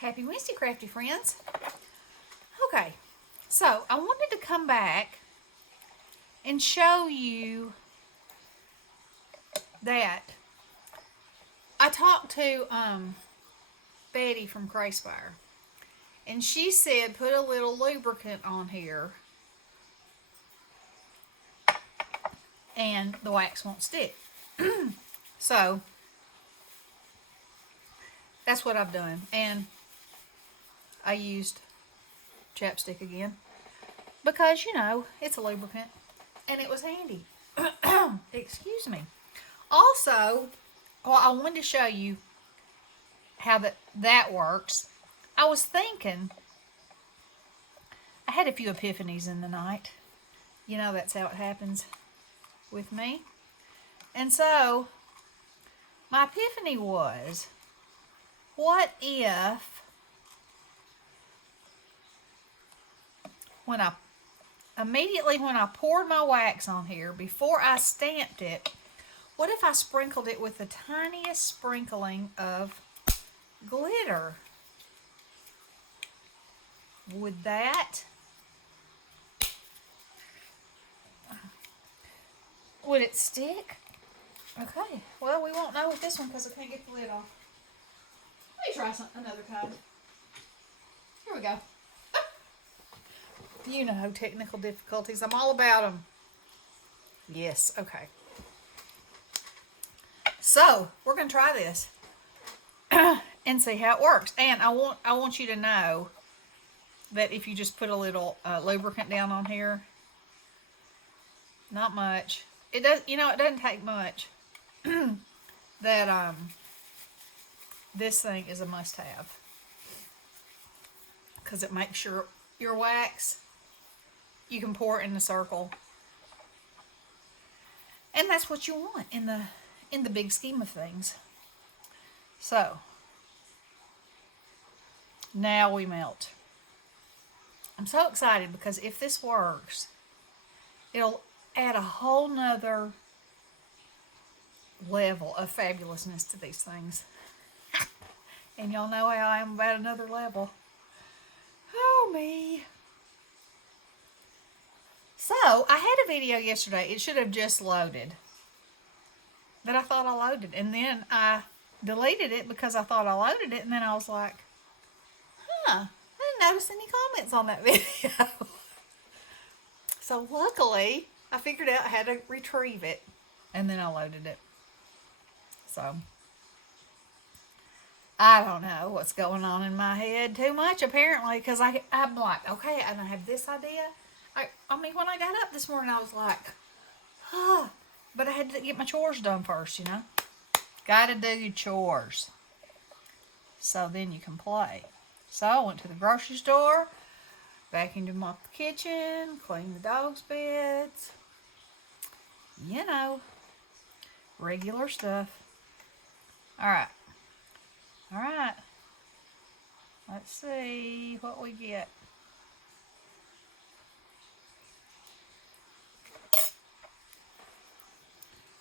Happy Wednesday, crafty friends. Okay, so I wanted to come back and show you that I talked to Betty from Crayspire, and she said put a little lubricant on here and the wax won't stick. So that's what I've done, and I used chapstick again because it's a lubricant and it was handy. Excuse me. Also, I wanted to show you how that works. I was thinking, I had a few epiphanies in the night. That's how it happens with me. And so my epiphany was, what if when I poured my wax on here, before I stamped it, what if I sprinkled it with the tiniest sprinkling of glitter? Would it stick? Okay, well, we won't know with this one because I can't get the lid off. Let me try another kind. Here we go. Technical difficulties. I'm all about them. Yes, okay. So, we're going to try this and see how it works. And I want you to know that if you just put a little lubricant down on here, not much. It doesn't take much. That this thing is a must-have because it makes sure your wax, you can pour it in a circle, and that's what you want in the big scheme of things. So now we melt. I'm so excited because if this works, it'll add a whole nother level of fabulousness to these things. And y'all know how I am about another level. Oh, me. So, I had a video yesterday. It should have just loaded. That I thought I loaded. And then I deleted it because I thought I loaded it. And then I was like, I didn't notice any comments on that video. So, luckily, I figured out how to retrieve it. And then I loaded it. So, I don't know what's going on in my head too much, apparently, because I'm like, okay, and I have this idea. I mean, when I got up this morning, I was like, but I had to get my chores done first, Gotta do your chores. So then you can play. So I went to the grocery store, vacuumed and mopped the kitchen, cleaned the dog's beds. Regular stuff. All right. Let's see what we get.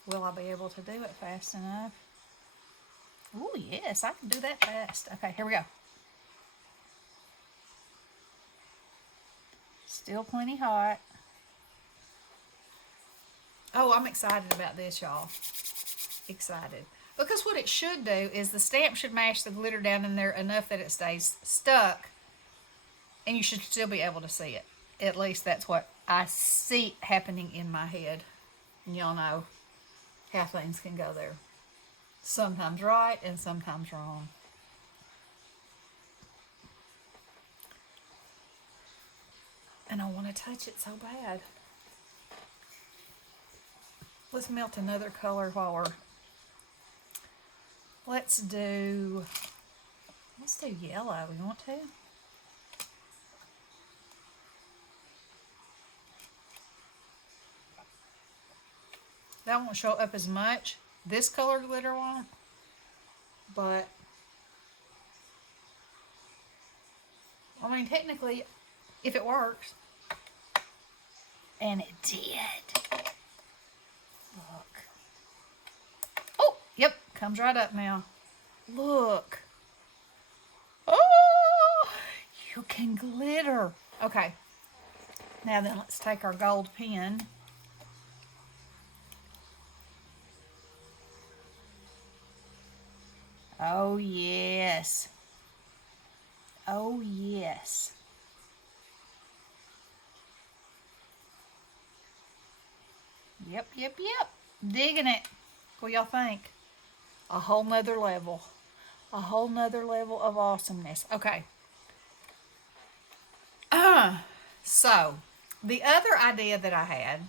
Will I be able to do it fast enough? Oh, yes, I can do that fast. Okay, here we go. Still plenty hot. Oh, I'm excited about this, y'all. Excited. Because what it should do is the stamp should mash the glitter down in there enough that it stays stuck. And you should still be able to see it. At least that's what I see happening in my head. And y'all know how things can go there. Sometimes right and sometimes wrong. And I want to touch it so bad. Let's melt another color while we're... Let's do yellow. We want to? That won't show up as much. This color glitter won't. But, I mean, technically, if it works. And it did. Look. Oh, yep. Comes right up now. Look. Oh! and glitter. Okay. Now then, let's take our gold pen. Oh, yes. Oh, yes. Yep, yep, yep. Digging it. What y'all think? A whole nother level. A whole nother level of awesomeness. Okay. So, the other idea that I had,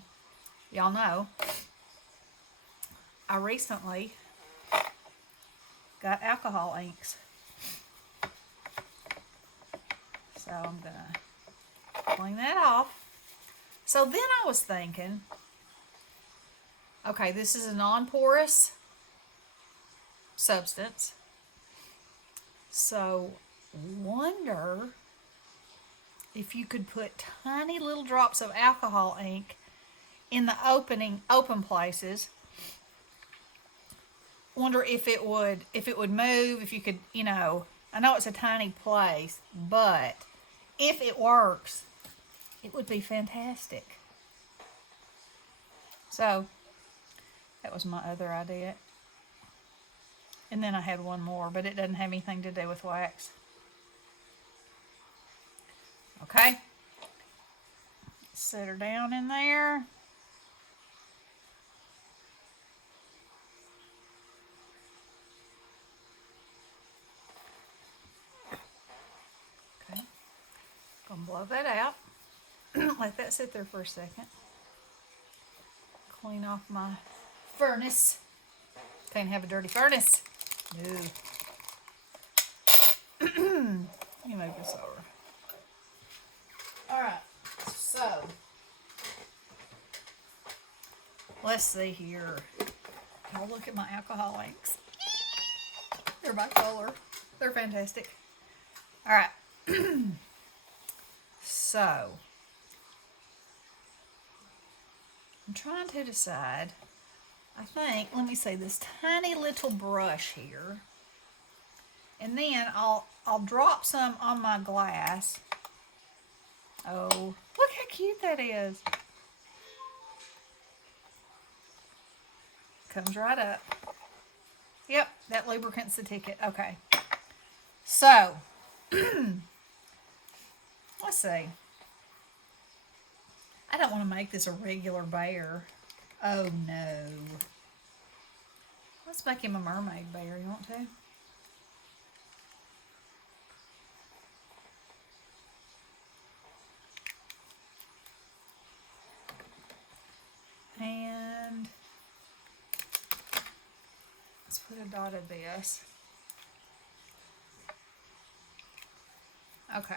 y'all know, I recently got alcohol inks. So I'm going to clean that off. So then I was thinking, okay, this is a non-porous substance. So wonder if you could put tiny little drops of alcohol ink in the open places. Wonder if it would move, if you could, I know it's a tiny place, but if it works, it would be fantastic. So that was my other idea. And then I had one more, but it doesn't have anything to do with wax. Okay. Set her down in there. Okay. Gonna blow that out. Let that sit there for a second. Clean off my furnace. Can't have a dirty furnace. No. Let me move this over. Alright, so let's see here. I'll look at my alcohol inks. They're bicolor. They're fantastic. Alright. So I'm trying to decide. I think, let me see, this tiny little brush here. And then I'll drop some on my glass. Oh, look how cute that is. Comes right up. Yep, that lubricant's the ticket. Okay. So, let's see. I don't want to make this a regular bear. Oh, no. Let's make him a mermaid bear. You want to? And let's put a dot of this. Okay.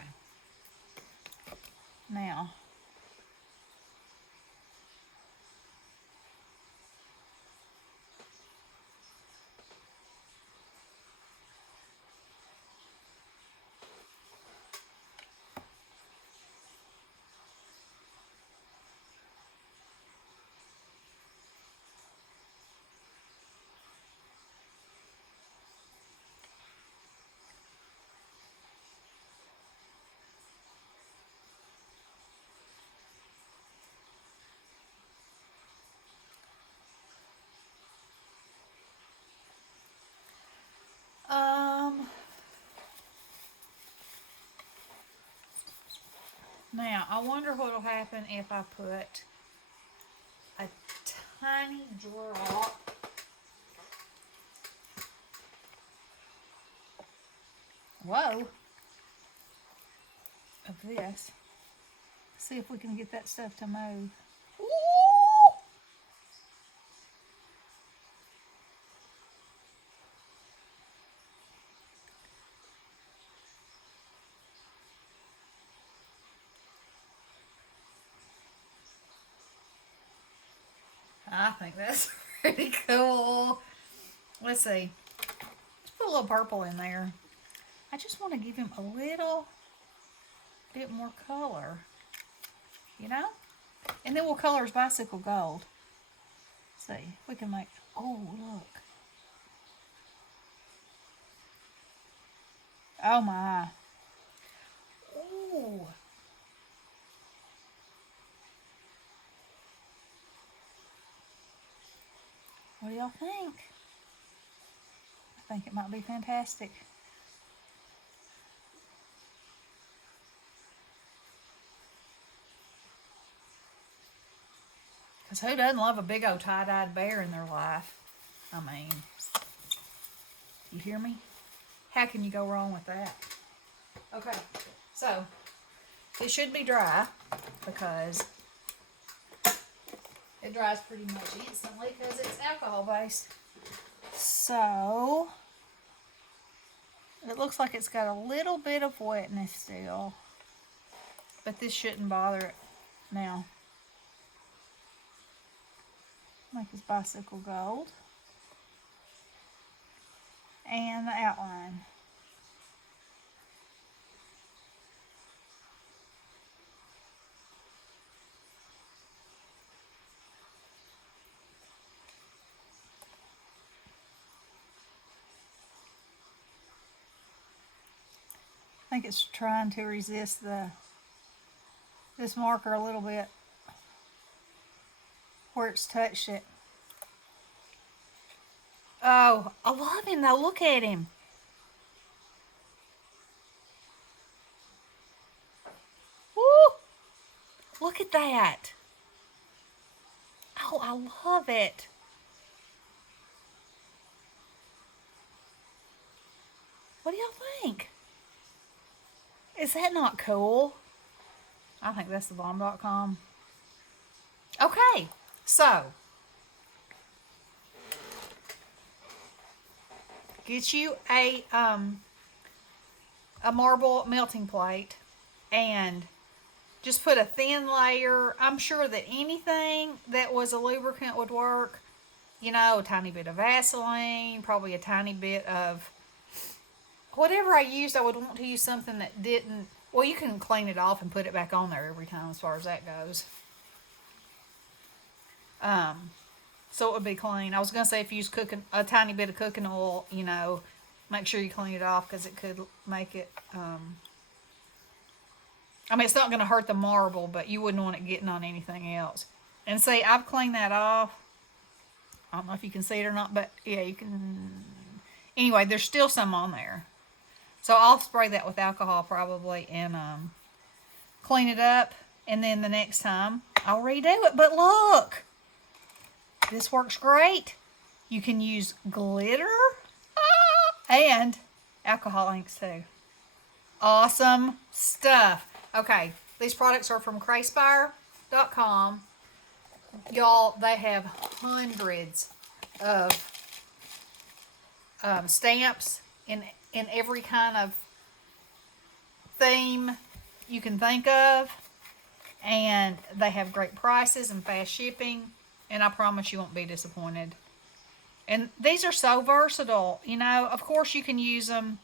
Now, now I wonder what will happen if I put a tiny drop of this. See if we can get that stuff to move. Ooh! I think that's pretty cool. Let's see. Let's put a little purple in there. I just want to give him a little bit more color, and then we'll color his bicycle gold. Let's see, we can make, oh, look. Oh my. Ooh. What do y'all think? I think it might be fantastic. Because who doesn't love a big old tie-dyed bear in their life? I mean, you hear me? How can you go wrong with that? Okay, so it should be dry because it dries pretty much instantly because it's alcohol based. So it looks like it's got a little bit of wetness still, but this shouldn't bother it now. Make his bicycle gold. And the outline. I think it's trying to resist this marker a little bit where it's touched it. Oh, I love him though. Look at him. Woo! Look at that. Oh, I love it. What do y'all think? Is that not cool? I think that's the bomb.com. Okay, so get you a marble melting plate and just put a thin layer. I'm sure that anything that was a lubricant would work. You know, a tiny bit of Vaseline, probably a tiny bit of whatever I used. I would want to use something that didn't, well, you can clean it off and put it back on there every time as far as that goes. So it would be clean. I was going to say if you use a tiny bit of cooking oil, you know, make sure you clean it off because it could make it, I mean, it's not going to hurt the marble, but you wouldn't want it getting on anything else. And see, I've cleaned that off. I don't know if you can see it or not, but yeah, you can. Anyway, there's still some on there. So I'll spray that with alcohol probably and clean it up. And then the next time I'll redo it. But look, this works great. You can use glitter and alcohol inks too. Awesome stuff. Okay, these products are from Crayspire.com. Y'all, they have hundreds of stamps in every kind of theme you can think of. And they have great prices and fast shipping. And I promise you won't be disappointed. And these are so versatile. You know, of course you can use them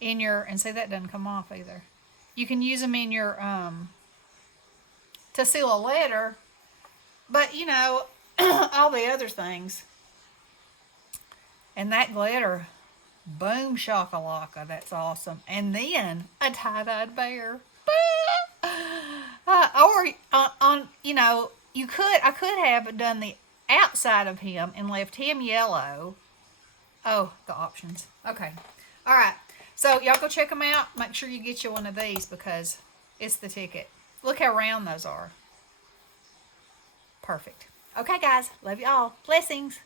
in your, and see that doesn't come off either. You can use them in your, to seal a letter. But, you know, all the other things. And that glitter, boom shakalaka, that's awesome. And then a tie-dyed bear. Or on, you know, I could have done the outside of him and left him yellow. Oh, the options. Okay. All right. So y'all go check them out. Make sure you get you one of these because it's the ticket. Look how round those are. Perfect. Okay, guys. Love you all. Blessings.